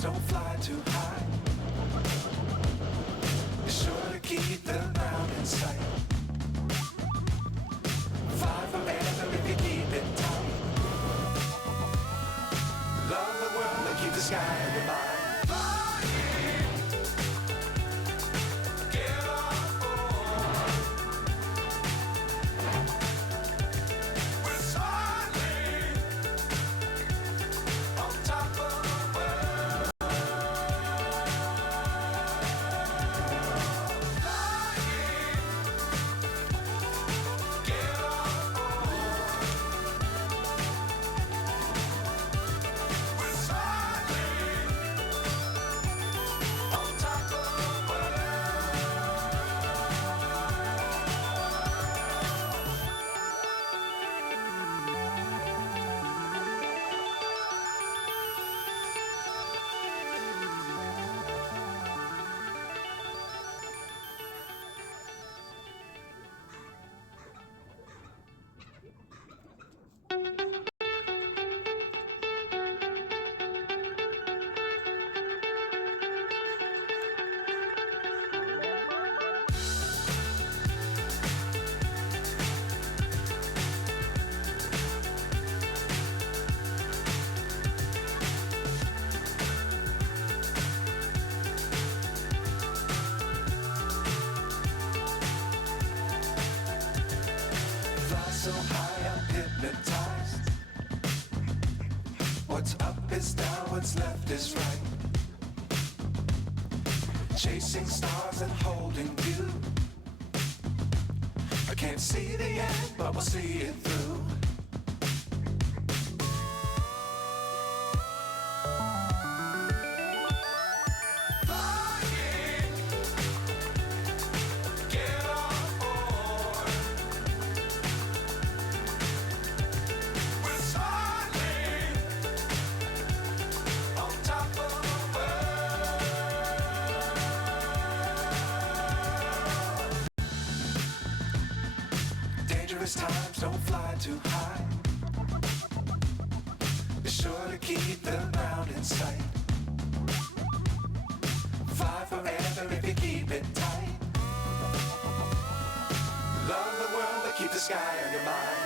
times don't fly too high. Be sure to keep the ground in sight. Fly forever if you keep it tight. Love the world and keep the sky in your mind. So high I'm hypnotized. What's up is down, what's left is right. Chasing stars and holding you. I can't see the end, but we'll see it through. Dangerous times don't fly too high. Be sure to keep the ground in sight. Fly forever if you keep it tight. Love the world but keep the sky on your mind.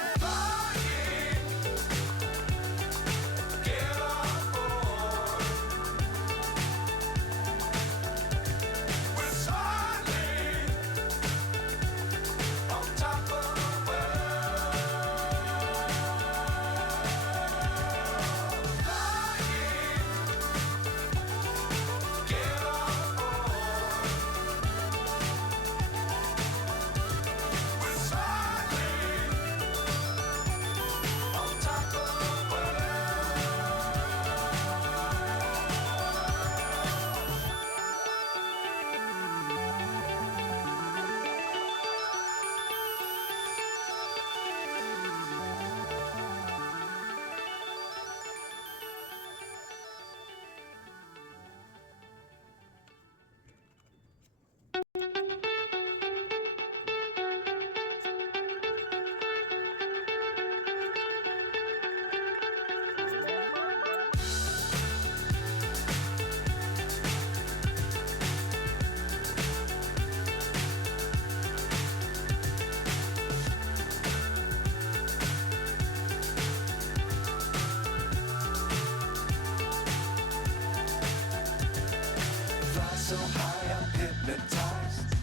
So high I'm hypnotized.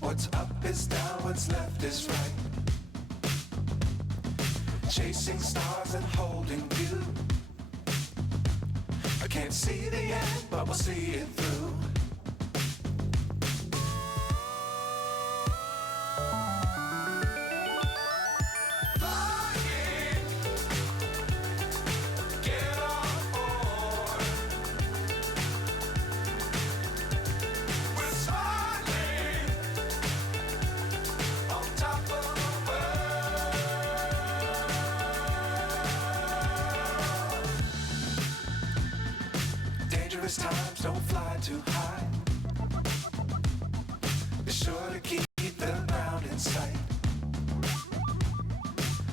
What's up is down, what's left is right. Chasing stars and holding you. I can't see the end, but we'll see it through. Dangerous times don't fly too high. Be sure to keep the ground in sight.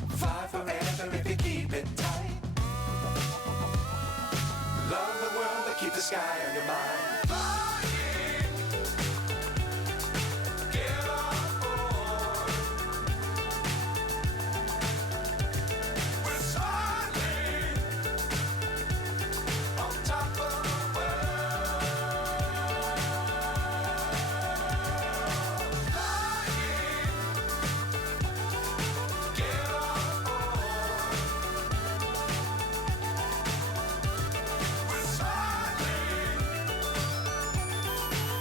Fly forever if you keep it tight. Love the sky on your mind. Flying, get on board. We're soaring on top of the world. Flying, get on board. We're soaring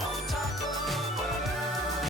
on top of the world.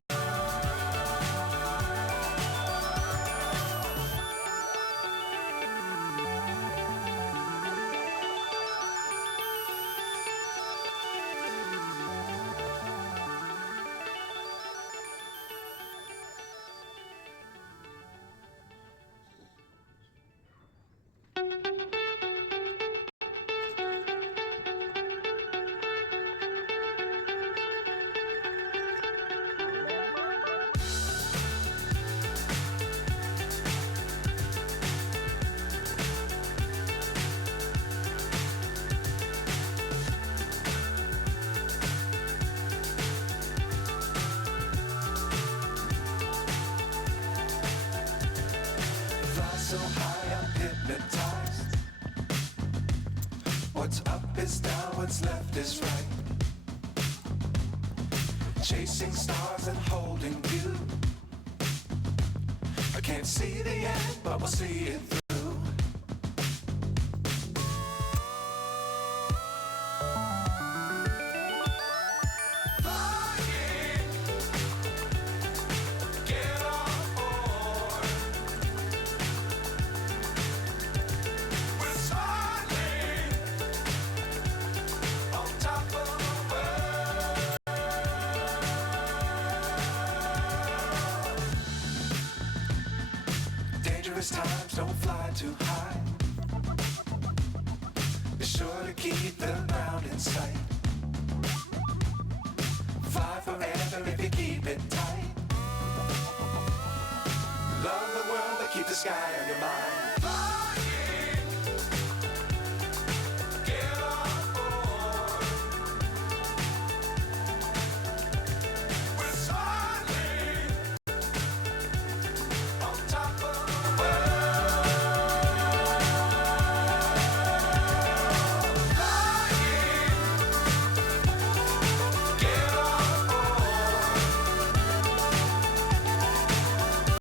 Fly so high, I'm hypnotized. What's up is down, what's left is right. Chasing stars and holding you. I can't see the end, but we'll see it through. Flying, get on board. We're soaring on top of the world. Dangerous times, don't fly too high. Be sure to keep the ground in sight. Fly forever if you keep it tight. Love the world, but keep the sky on your mind.